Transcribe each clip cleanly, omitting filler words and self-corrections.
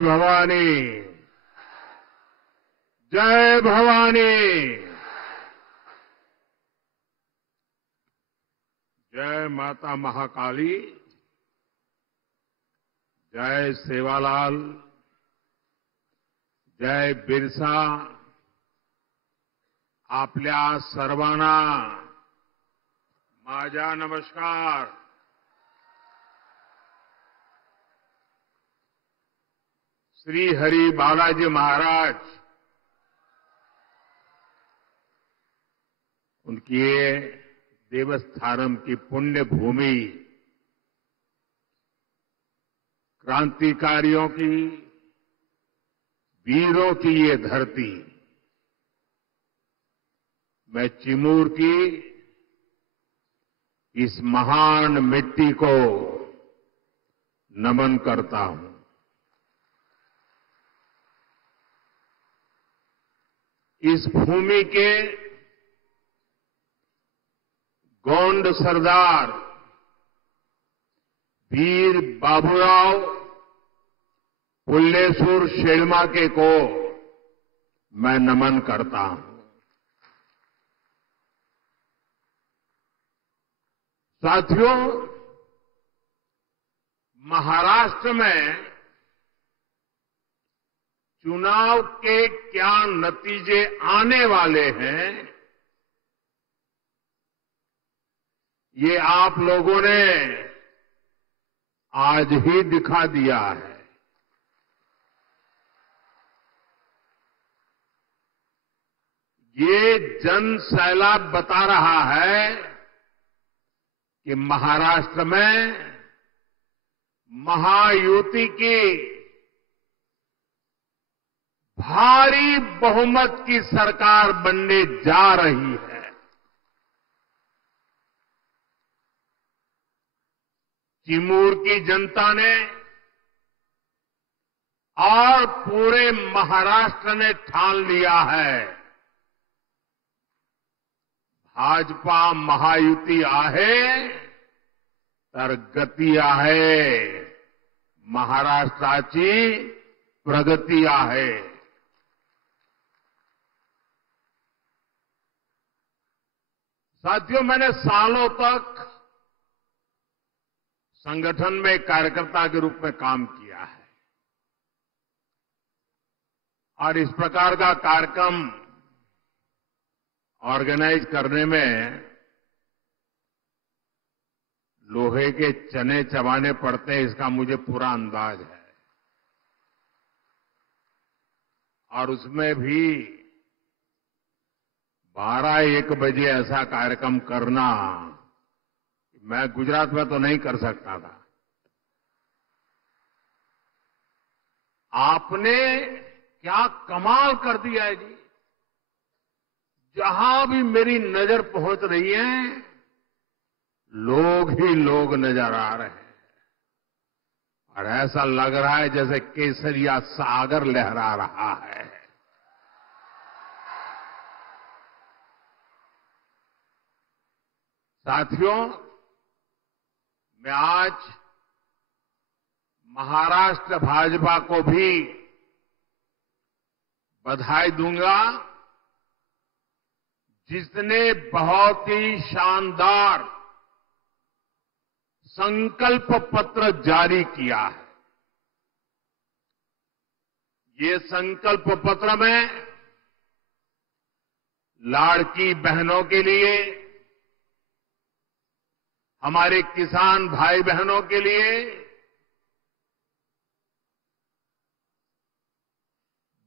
भवानी, जय भवानी, जय माता महाकाली, जय सेवालाल, जय बिरसा. आपल्या सर्वांना माझा नमस्कार. श्री हरि बालाजी महाराज उनकी ये देवस्थानम की पुण्य भूमि, क्रांतिकारियों की, वीरों की ये धरती, मैं चिमूर की इस महान मिट्टी को नमन करता हूं. इस भूमि के गोंड सरदार वीर बाबूराव पुल्लेसूर शेळमाके को मैं नमन करता हूं. साथियों, महाराष्ट्र में चुनाव के क्या नतीजे आने वाले हैं, ये आप लोगों ने आज ही दिखा दिया है. ये जन सैलाब बता रहा है कि महाराष्ट्र में महायुति की भारी बहुमत की सरकार बनने जा रही है. चिमूर की जनता ने और पूरे महाराष्ट्र ने ठान लिया है, भाजपा महायुती आहे तर गती आहे, महाराष्ट्राची प्रगती आहे. साथियों, मैंने सालों तक संगठन में कार्यकर्ता के रूप में काम किया है और इस प्रकार का कार्यक्रम ऑर्गेनाइज करने में लोहे के चने चबाने पड़ते हैं, इसका मुझे पूरा अंदाज है. और उसमें भी 12-1 बजे ऐसा कार्यक्रम करना, मैं गुजरात में तो नहीं कर सकता था. आपने क्या कमाल कर दिया है जी. जहां भी मेरी नजर पहुंच रही है, लोग ही लोग नजर आ रहे हैं और ऐसा लग रहा है जैसे केसरिया सागर लहरा रहा है. साथियों, मैं आज महाराष्ट्र भाजपा को भी बधाई दूंगा, जिसने बहुत ही शानदार संकल्प पत्र जारी किया है. ये संकल्प पत्र में लाड़की बहनों के लिए, हमारे किसान भाई बहनों के लिए,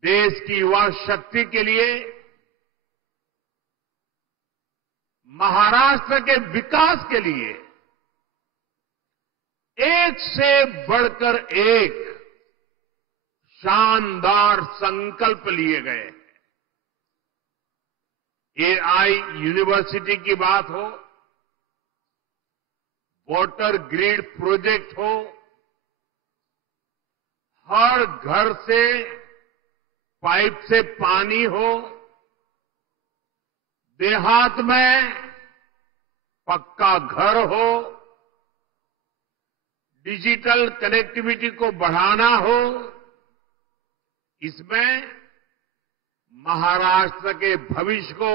देश की युवा शक्ति के लिए, महाराष्ट्र के विकास के लिए एक से बढ़कर एक शानदार संकल्प लिए गए. एआई यूनिवर्सिटी की बात हो, वाटर ग्रिड प्रोजेक्ट हो, हर घर से पाइप से पानी हो, देहात में पक्का घर हो, डिजिटल कनेक्टिविटी को बढ़ाना हो, इसमें महाराष्ट्र के भविष्य को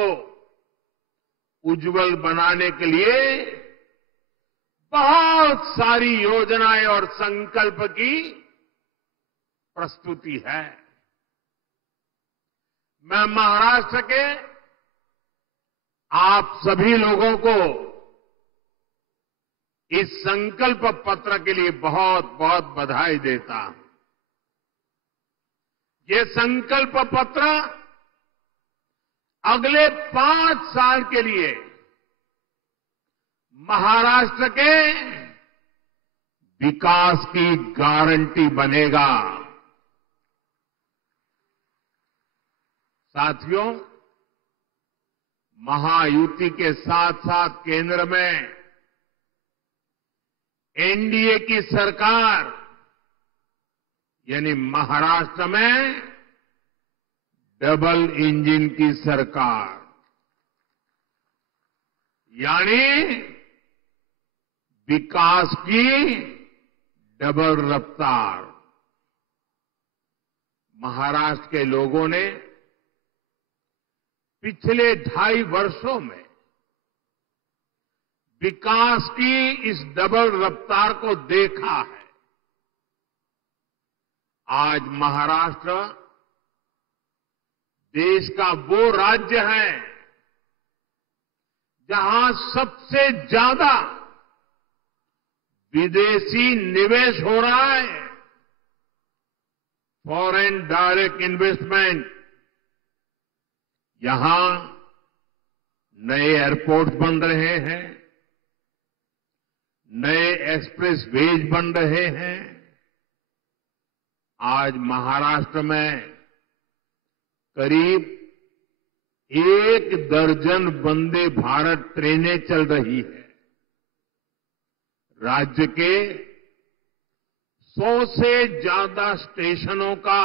उज्जवल बनाने के लिए बहुत सारी योजनाएं और संकल्प की प्रस्तुति है। मैं महाराष्ट्र के आप सभी लोगों को इस संकल्प पत्र के लिए बहुत बहुत बधाई देता हूं। ये संकल्प पत्र अगले 5 साल के लिए महाराष्ट्र के विकास की गारंटी बनेगा। साथियों, महायुति के साथ साथ केंद्र में एनडीए की सरकार यानी महाराष्ट्र में डबल इंजन की सरकार यानी विकास की डबल रफ्तार। महाराष्ट्र के लोगों ने पिछले 2.5 वर्षों में विकास की इस डबल रफ्तार को देखा है। आज महाराष्ट्र देश का वो राज्य है जहां सबसे ज्यादा विदेशी निवेश हो रहा है। फॉरेन डायरेक्ट इन्वेस्टमेंट, यहां नए एयरपोर्ट बन रहे हैं, नए एक्सप्रेस वेज बन रहे हैं। आज महाराष्ट्र में करीब 1 दर्जन वंदे भारत ट्रेनें चल रही है। राज्य के 100 से ज्यादा स्टेशनों का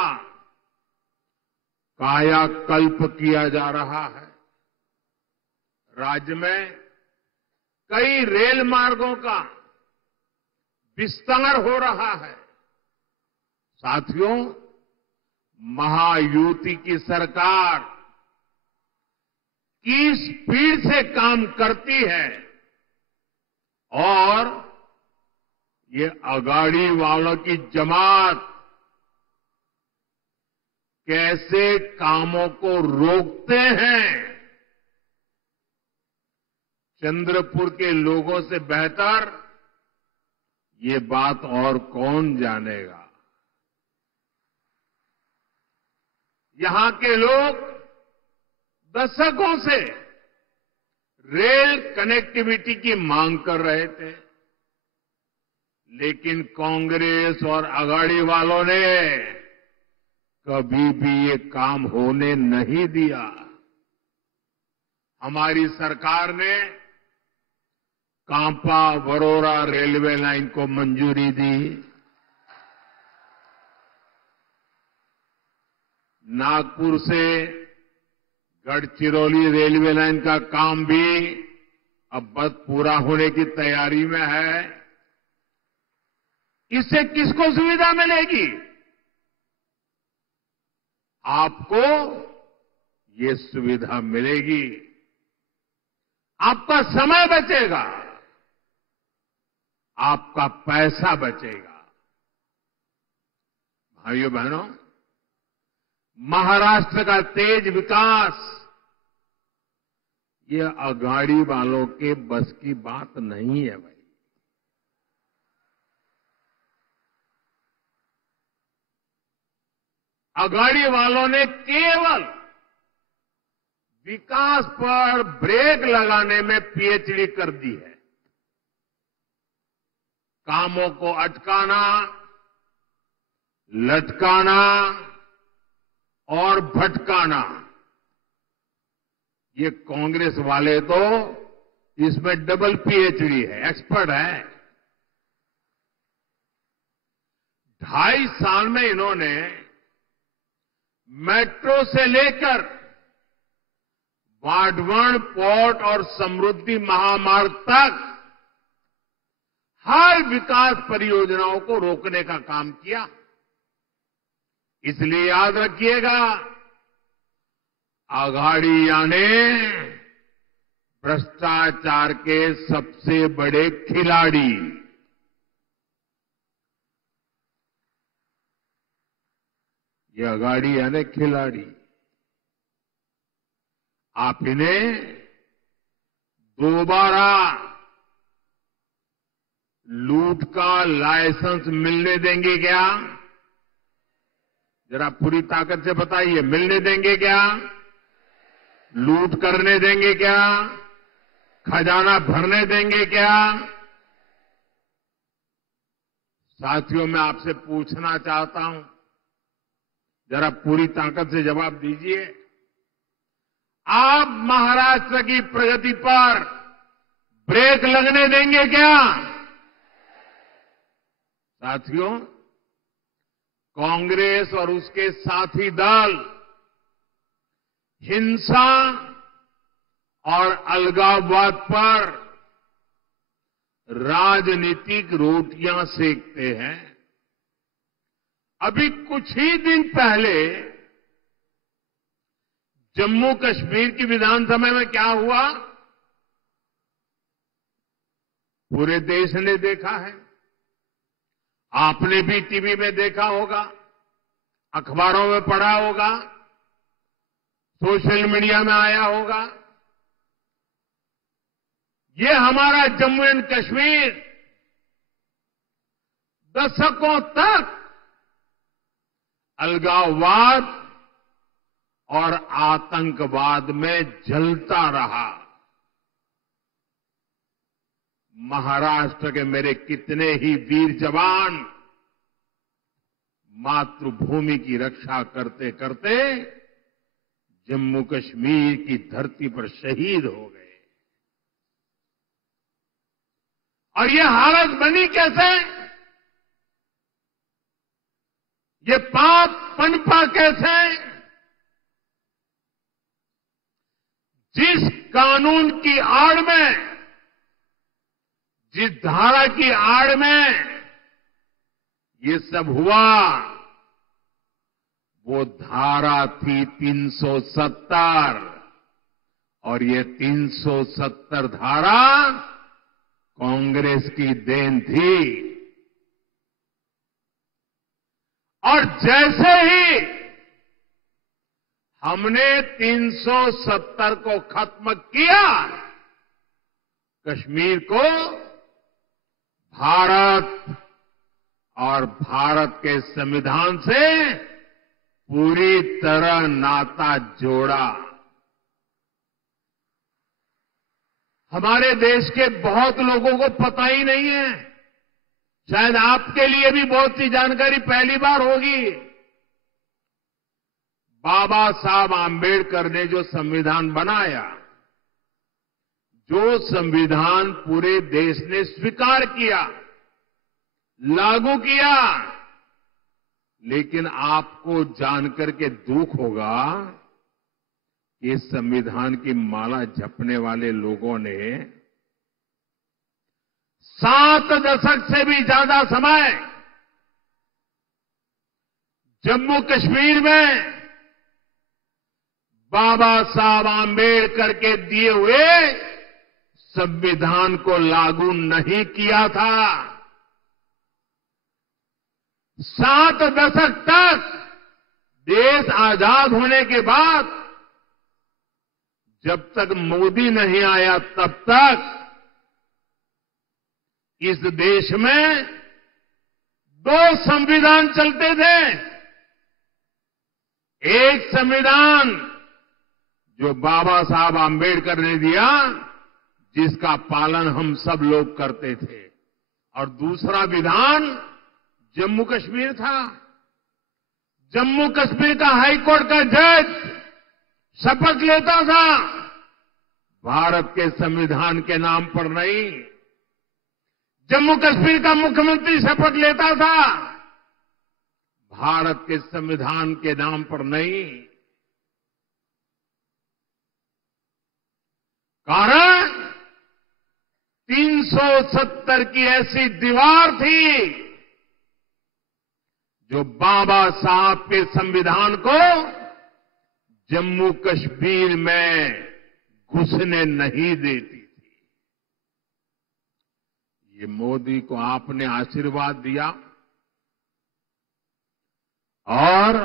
कायाकल्प किया जा रहा है। राज्य में कई रेल मार्गों का विस्तार हो रहा है। साथियों, महायुति की सरकार किस स्पीड से काम करती है और ये अगाड़ी वालों की जमात कैसे कामों को रोकते हैं, चंद्रपुर के लोगों से बेहतर ये बात और कौन जानेगा। यहां के लोग दशकों से रेल कनेक्टिविटी की मांग कर रहे थे, लेकिन कांग्रेस और अगाड़ी वालों ने कभी भी ये काम होने नहीं दिया। हमारी सरकार ने कांपा वरोरा रेलवे लाइन को मंजूरी दी। नागपुर से गढ़चिरौली रेलवे लाइन का काम भी अब बस पूरा होने की तैयारी में है। इससे किसको सुविधा मिलेगी? आपको ये सुविधा मिलेगी, आपका समय बचेगा, आपका पैसा बचेगा। भाइयों बहनों, महाराष्ट्र का तेज विकास ये अगाड़ी वालों के बस की बात नहीं है भाई। अगाड़ी वालों ने केवल विकास पर ब्रेक लगाने में पीएचडी कर दी है। कामों को अटकाना, लटकाना और भटकाना, ये कांग्रेस वाले तो इसमें डबल पीएचडी है, एक्सपर्ट है। 2.5 साल में इन्होंने मेट्रो से लेकर वाडवण पोर्ट और समृद्धि महामार्ग तक हर विकास परियोजनाओं को रोकने का काम किया। इसलिए याद रखिएगा, आघाड़ी यानी भ्रष्टाचार के सबसे बड़े खिलाड़ी। ये आघाड़ी यानी खिलाड़ी। आप इन्हें दोबारा लूट का लाइसेंस मिलने देंगे क्या? जरा पूरी ताकत से बताइए, मिलने देंगे क्या? लूट करने देंगे क्या? खजाना भरने देंगे क्या? साथियों, मैं आपसे पूछना चाहता हूं, जरा पूरी ताकत से जवाब दीजिए। आप महाराष्ट्र की प्रगति पर ब्रेक लगने देंगे क्या? साथियों, कांग्रेस और उसके साथी दल हिंसा और अलगाववाद पर राजनीतिक रोटियां सेकते हैं। अभी कुछ ही दिन पहले जम्मू कश्मीर की विधानसभा में क्या हुआ, पूरे देश ने देखा है। आपने भी टीवी में देखा होगा, अखबारों में पढ़ा होगा, सोशल मीडिया में आया होगा। ये हमारा जम्मू एंड कश्मीर दशकों तक अलगाववाद और आतंकवाद में जलता रहा। महाराष्ट्र के मेरे कितने ही वीर जवान मातृभूमि की रक्षा करते करते जम्मू कश्मीर की धरती पर शहीद हो गए। और ये हालत बनी कैसे? ये पाप पनपा कैसे? जिस कानून की आड़ में, जिस धारा की आड़ में ये सब हुआ, वो धारा थी 370, और ये 370 धारा कांग्रेस की देन थी। और जैसे ही हमने 370 को खत्म किया, कश्मीर को भारत और भारत के संविधान से पूरी तरह नाता जोड़ा। हमारे देश के बहुत लोगों को पता ही नहीं है, शायद आपके लिए भी बहुत सी जानकारी पहली बार होगी। बाबा साहब आंबेडकर ने जो संविधान बनाया, जो संविधान पूरे देश ने स्वीकार किया, लागू किया, लेकिन आपको जानकर के दुख होगा कि इस संविधान की माला जपने वाले लोगों ने 7 दशक से भी ज्यादा समय जम्मू कश्मीर में बाबा साहब आंबेडकर के दिए हुए संविधान को लागू नहीं किया था। 7 दशक तक देश आजाद होने के बाद जब तक मोदी नहीं आया, तब तक इस देश में 2 संविधान चलते थे। एक संविधान जो बाबा साहब आंबेडकर ने दिया, जिसका पालन हम सब लोग करते थे, और दूसरा विधान जम्मू कश्मीर था। जम्मू कश्मीर का हाईकोर्ट का जज शपथ लेता था, भारत के संविधान के नाम पर नहीं। जम्मू कश्मीर का मुख्यमंत्री शपथ लेता था, भारत के संविधान के नाम पर नहीं। कारण 370 की ऐसी दीवार थी जो बाबा साहब के संविधान को जम्मू कश्मीर में घुसने नहीं देती थी। ये मोदी को आपने आशीर्वाद दिया और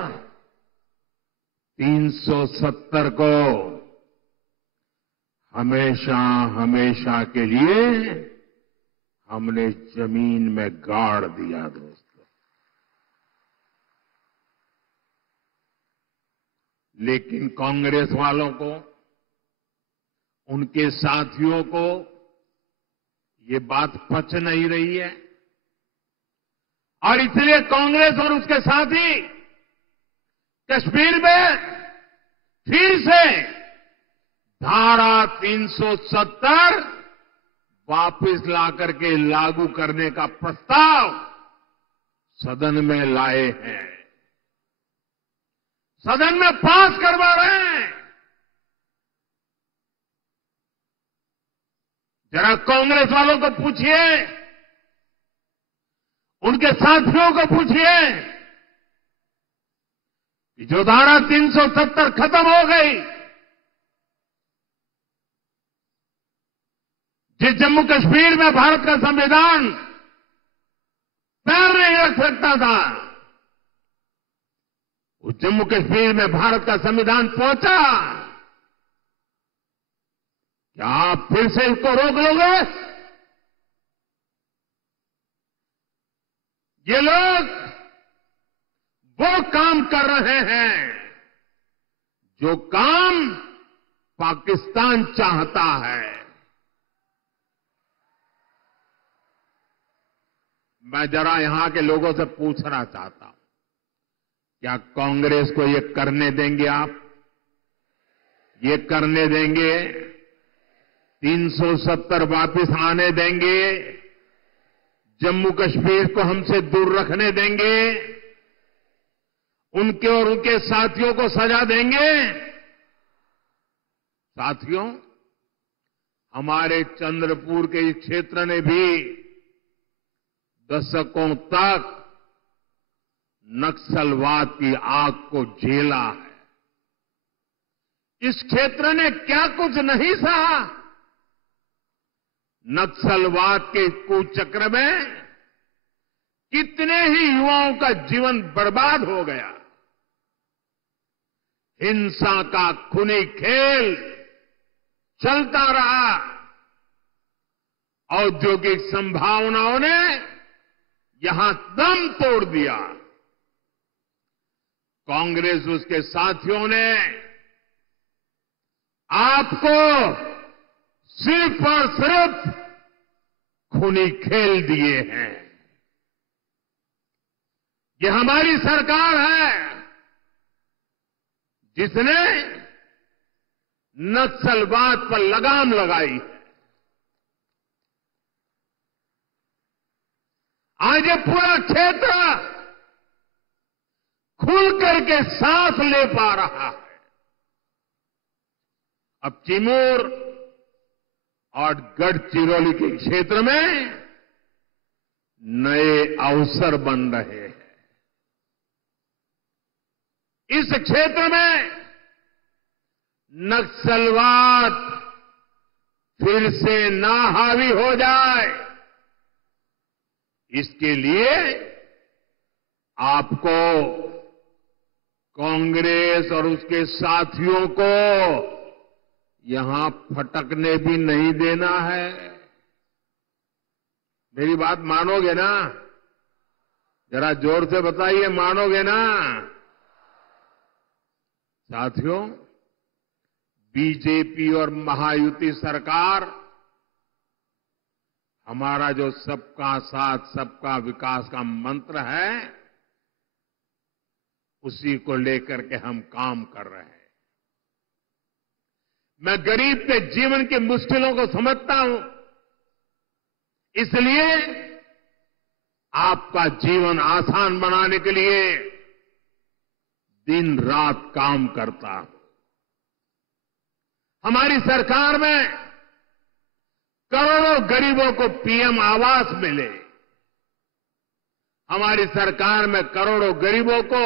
370 को हमेशा हमेशा के लिए हमने जमीन में गाड़ दिया दोस्तों। लेकिन कांग्रेस वालों को, उनके साथियों को ये बात पच नहीं रही है और इसलिए कांग्रेस और उसके साथी कश्मीर में फिर से धारा 370 वापस लाकर के लागू करने का प्रस्ताव सदन में लाए हैं, सदन में पास करवा रहे हैं। जरा कांग्रेस वालों को पूछिए, उनके साथियों को पूछिए कि जो धारा 370 खत्म हो गई, जिस जम्मू कश्मीर में भारत का संविधान पैर नहीं रख सकता था, उस जम्मू कश्मीर में भारत का संविधान पहुंचा। क्या आप फिर से इसको रोक लोगे? ये लोग वो काम कर रहे हैं जो काम पाकिस्तान चाहता है। मैं जरा यहां के लोगों से पूछना चाहता हूं, क्या कांग्रेस को ये करने देंगे आप? ये करने देंगे? 370 वापस आने देंगे? जम्मू कश्मीर को हमसे दूर रखने देंगे? उनके और उनके साथियों को सजा देंगे? साथियों, हमारे चंद्रपुर के इस क्षेत्र ने भी दशकों तक नक्सलवाद की आग को झेला है। इस क्षेत्र ने क्या कुछ नहीं सहा। नक्सलवाद के कुचक्र में कितने ही युवाओं का जीवन बर्बाद हो गया। हिंसा का खूनी खेल चलता रहा। औद्योगिक संभावनाओं ने यहां दम तोड़ दिया। कांग्रेस उसके साथियों ने आपको सिर्फ और सिर्फ खूनी खेल दिए हैं। ये हमारी सरकार है जिसने नक्सलवाद पर लगाम लगाई है। आज ये पूरा क्षेत्र खुल करके सांस ले पा रहा है। अब चिमूर और गढ़चिरौली के क्षेत्र में नए अवसर बन रहे हैं। इस क्षेत्र में नक्सलवाद फिर से ना हावी हो जाए, इसके लिए आपको कांग्रेस और उसके साथियों को यहां फटकने भी नहीं देना है। मेरी बात मानोगे ना? जरा जोर से बताइए, मानोगे ना? साथियों, बीजेपी और महायुति सरकार हमारा जो सबका साथ सबका विकास का मंत्र है, उसी को लेकर के हम काम कर रहे हैं। मैं गरीब के जीवन की मुश्किलों को समझता हूं, इसलिए आपका जीवन आसान बनाने के लिए दिन रात काम करता हूं। हमारी सरकार में करोड़ों गरीबों को पीएम आवास मिले। हमारी सरकार में करोड़ों गरीबों को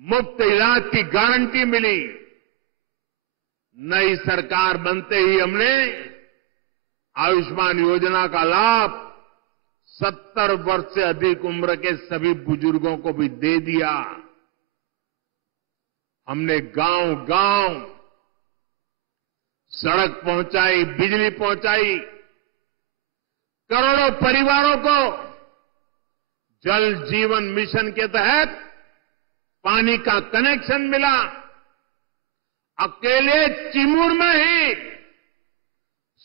मुफ्त इलाज की गारंटी मिली। नई सरकार बनते ही हमने आयुष्मान योजना का लाभ 70 वर्ष से अधिक उम्र के सभी बुजुर्गों को भी दे दिया। हमने गांव-गांव सड़क पहुंचाई, बिजली पहुंचाई, करोड़ों परिवारों को जल जीवन मिशन के तहत पानी का कनेक्शन मिला। अकेले चिमूर में ही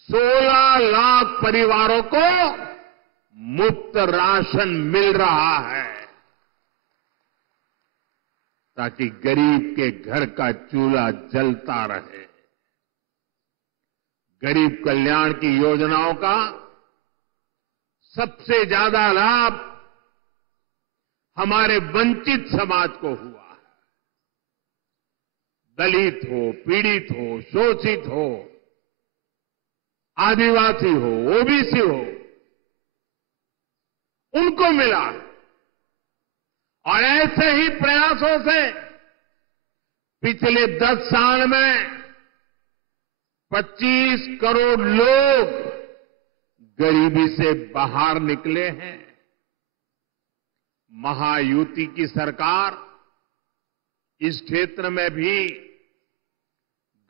16 लाख परिवारों को मुफ्त राशन मिल रहा है, ताकि गरीब के घर का चूल्हा जलता रहे। गरीब कल्याण की योजनाओं का सबसे ज्यादा लाभ हमारे वंचित समाज को हुआ है। दलित हो, पीड़ित हो, शोषित हो, आदिवासी हो, ओबीसी हो, उनको मिला। और ऐसे ही प्रयासों से पिछले 10 साल में 25 करोड़ लोग गरीबी से बाहर निकले हैं। महायुति की सरकार इस क्षेत्र में भी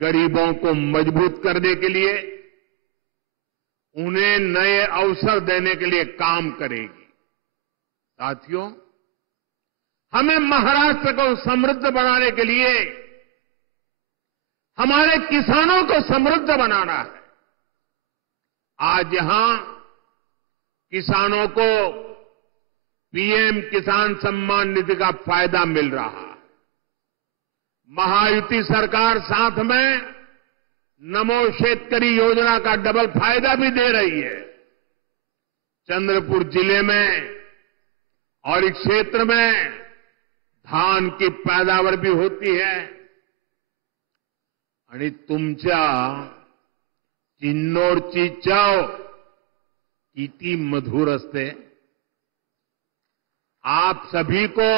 गरीबों को मजबूत करने के लिए, उन्हें नए अवसर देने के लिए काम करेगी। साथियों, हमें महाराष्ट्र को समृद्ध बनाने के लिए हमारे किसानों को समृद्ध बनाना है। आज यहां किसानों को पीएम किसान सम्मान निधि का फायदा मिल रहा है। महायुति सरकार साथ में नमो शेतकरी योजना का डबल फायदा भी दे रही है। चंद्रपुर जिले में और इस क्षेत्र में धान की पैदावार भी होती है। आणि तुमच्या चिन्नोरची चव किती मधुर असते। आप सभी को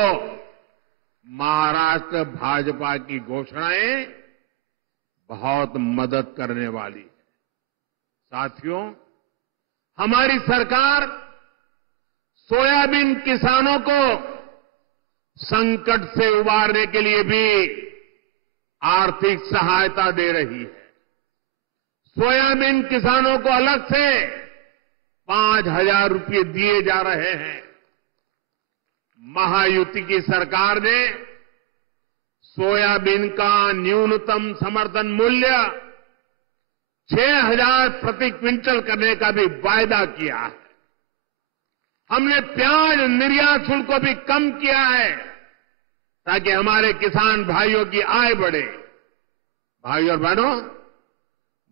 महाराष्ट्र भाजपा की घोषणाएं बहुत मदद करने वाली है। साथियों, हमारी सरकार सोयाबीन किसानों को संकट से उबारने के लिए भी आर्थिक सहायता दे रही है। सोयाबीन किसानों को अलग से 5,000 रुपये दिए जा रहे हैं। महायुति की सरकार ने सोयाबीन का न्यूनतम समर्थन मूल्य 6,000 प्रति क्विंटल करने का भी वायदा किया है। हमने प्याज निर्यात शुल्क को भी कम किया है, ताकि हमारे किसान भाइयों की आय बढ़े। भाइयों और बहनों,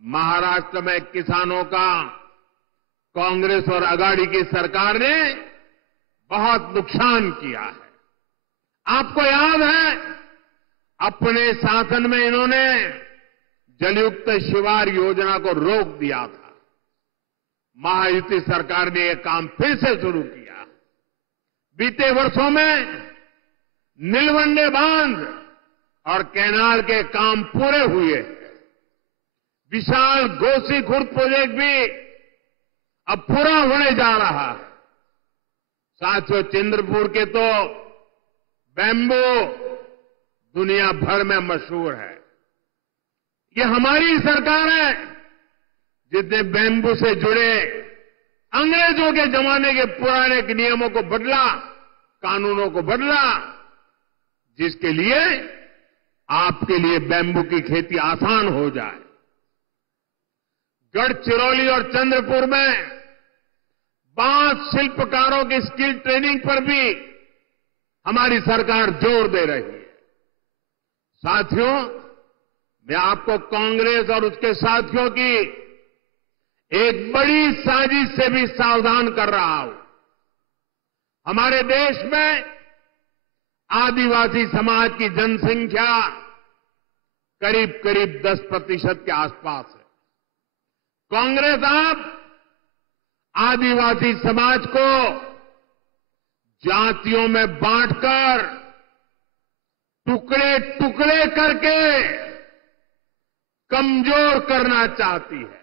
महाराष्ट्र में किसानों का कांग्रेस और अघाड़ी की सरकार ने बहुत नुकसान किया है। आपको याद है, अपने शासन में इन्होंने जलयुक्त शिवार योजना को रोक दिया था। महायुति सरकार ने यह काम फिर से शुरू किया। बीते वर्षों में नीलवंडे बांध और कैनाल के काम पूरे हुए। विशाल गोसी खुर्द प्रोजेक्ट भी अब पूरा होने जा रहा है। साथियों, चंद्रपुर के तो बैम्बू दुनिया भर में मशहूर है। ये हमारी सरकार है जिसने बैम्बू से जुड़े अंग्रेजों के जमाने के पुराने नियमों को बदला, कानूनों को बदला, जिसके लिए आपके लिए बैम्बू की खेती आसान हो जाए। गढ़चिरौली और चंद्रपुर में बांस शिल्पकारों की स्किल ट्रेनिंग पर भी हमारी सरकार जोर दे रही है। साथियों, मैं आपको कांग्रेस और उसके साथियों की एक बड़ी साजिश से भी सावधान कर रहा हूं। हमारे देश में आदिवासी समाज की जनसंख्या करीब करीब 10% के आसपास है। कांग्रेस आप आदिवासी समाज को जातियों में बांटकर, टुकड़े टुकड़े करके कमजोर करना चाहती है।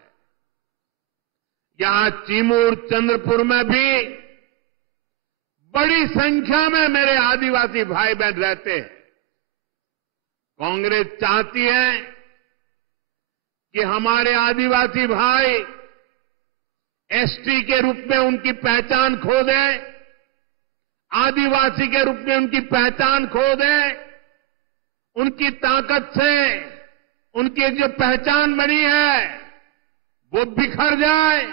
यहां चिमूर चंद्रपुर में भी बड़ी संख्या में मेरे आदिवासी भाई बहन रहते हैं। कांग्रेस चाहती है कि हमारे आदिवासी भाई एसटी के रूप में उनकी पहचान खो दें, आदिवासी के रूप में उनकी पहचान खो दें, उनकी ताकत से उनकी जो पहचान बनी है वो बिखर जाए।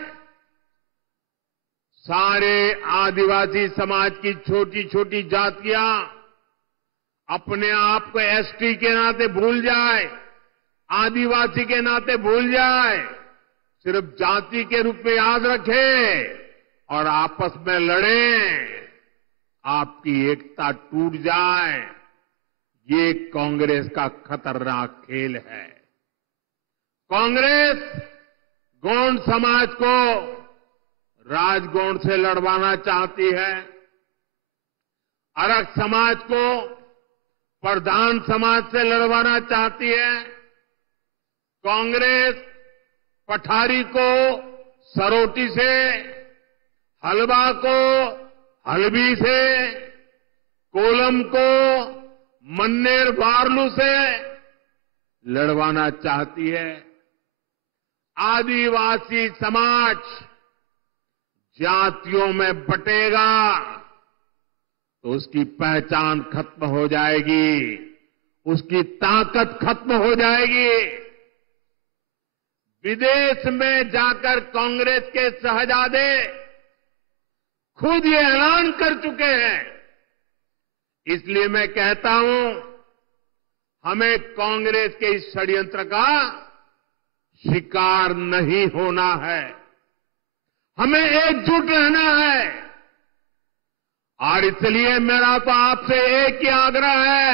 सारे आदिवासी समाज की छोटी छोटी जातियां अपने आप को एसटी के नाते भूल जाए, आदिवासी के नाते भूल जाए, सिर्फ जाति के रूप में याद रखे और आपस में लड़ें, आपकी एकता टूट जाए। ये कांग्रेस का खतरनाक खेल है। कांग्रेस गौंड समाज को राजगौंड से लड़वाना चाहती है, अरग समाज को प्रधान समाज से लड़वाना चाहती है। कांग्रेस पठारी को सरोटी से, हलवा को हलबी से, कोलम को मन्नेर वारलू से लड़वाना चाहती है। आदिवासी समाज जातियों में बटेगा तो उसकी पहचान खत्म हो जाएगी, उसकी ताकत खत्म हो जाएगी। विदेश में जाकर कांग्रेस के शहजादे खुद ये ऐलान कर चुके हैं। इसलिए मैं कहता हूं, हमें कांग्रेस के इस षड्यंत्र का शिकार नहीं होना है, हमें एकजुट रहना है। और इसलिए मेरा तो आपसे एक ही आग्रह है,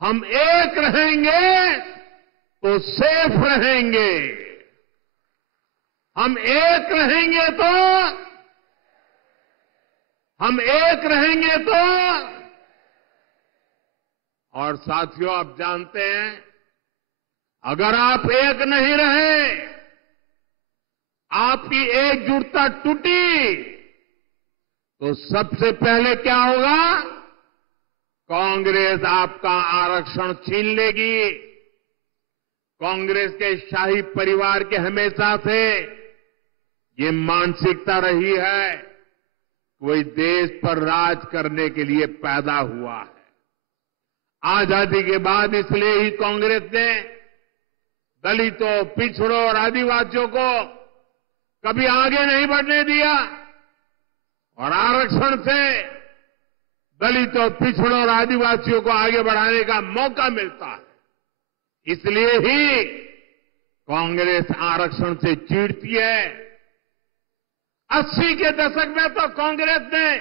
हम एक रहेंगे तो सेफ रहेंगे, हम एक रहेंगे तो और साथियों, आप जानते हैं, अगर आप एक नहीं रहे, आपकी एकजुटता टूटी, तो सबसे पहले क्या होगा? कांग्रेस आपका आरक्षण छीन लेगी। कांग्रेस के शाही परिवार के हमेशा से ये मानसिकता रही है, कोई देश पर राज करने के लिए पैदा हुआ है। आजादी के बाद इसलिए ही कांग्रेस ने दलितों, पिछड़ों और आदिवासियों को कभी आगे नहीं बढ़ने दिया और आरक्षण से दलितों, पिछड़ों और आदिवासियों को आगे बढ़ाने का मौका मिलता है। इसलिए ही कांग्रेस आरक्षण से चिढ़ती है। 80 के दशक में तो कांग्रेस ने,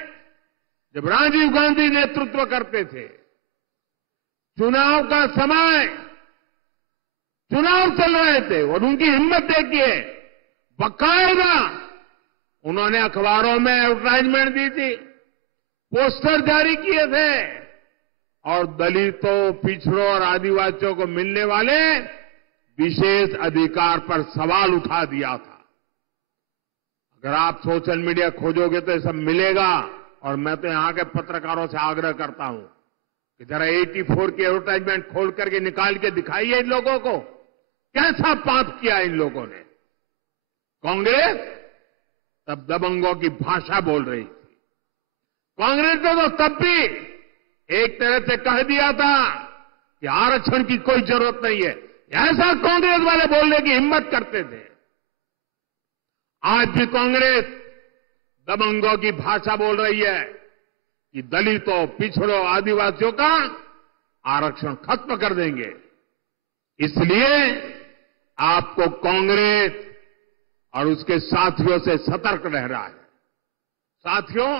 जब राजीव गांधी नेतृत्व करते थे, चुनाव का समय, चुनाव चल रहे थे और उनकी हिम्मत देखिए, बकायदा उन्होंने अखबारों में एडवर्टाइजमेंट दी थी, पोस्टर जारी किए थे और दलितों, पिछड़ों और आदिवासियों को मिलने वाले विशेष अधिकार पर सवाल उठा दिया था। अगर आप सोशल मीडिया खोजोगे तो ये सब मिलेगा। और मैं तो यहां के पत्रकारों से आग्रह करता हूं कि जरा 84 की एडवर्टाइजमेंट खोल करके निकाल के दिखाइए इन लोगों को, कैसा पाप किया इन लोगों ने। कांग्रेस तब दबंगों की भाषा बोल रही थी। कांग्रेस ने तो तब भी एक तरह से कह दिया था कि आरक्षण की कोई जरूरत नहीं है। ऐसा कांग्रेस वाले बोलने की हिम्मत करते थे। आज भी कांग्रेस दबंगों की भाषा बोल रही है कि दलितों, पिछड़ों, आदिवासियों का आरक्षण खत्म कर देंगे। इसलिए आपको कांग्रेस और उसके साथियों से सतर्क रहना है। साथियों,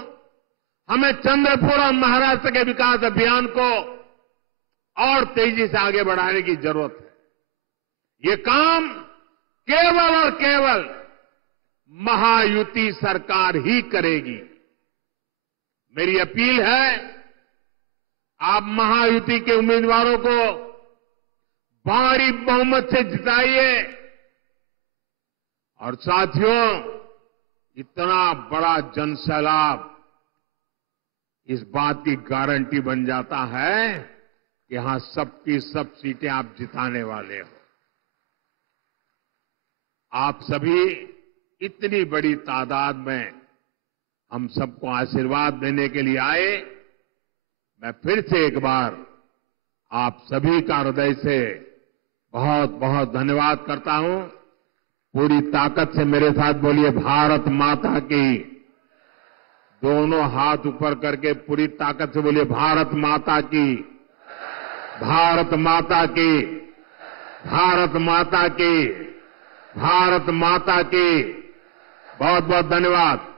हमें चंद्रपुर और महाराष्ट्र के विकास अभियान को और तेजी से आगे बढ़ाने की जरूरत है। ये काम केवल और केवल महायुति सरकार ही करेगी। मेरी अपील है, आप महायुति के उम्मीदवारों को भारी बहुमत से जिताइए। और साथियों, इतना बड़ा जनसैलाब इस बात की गारंटी बन जाता है कि यहां सबकी सब सीटें आप जिताने वाले हो। आप सभी इतनी बड़ी तादाद में हम सबको आशीर्वाद देने के लिए आए। मैं फिर से एक बार आप सभी का हृदय से बहुत बहुत धन्यवाद करता हूं। पूरी ताकत से मेरे साथ बोलिए, भारत माता की। दोनों हाथ ऊपर करके पूरी ताकत से बोलिए, भारत माता की, भारत माता की, भारत माता की, भारत माता की। बहुत बहुत धन्यवाद।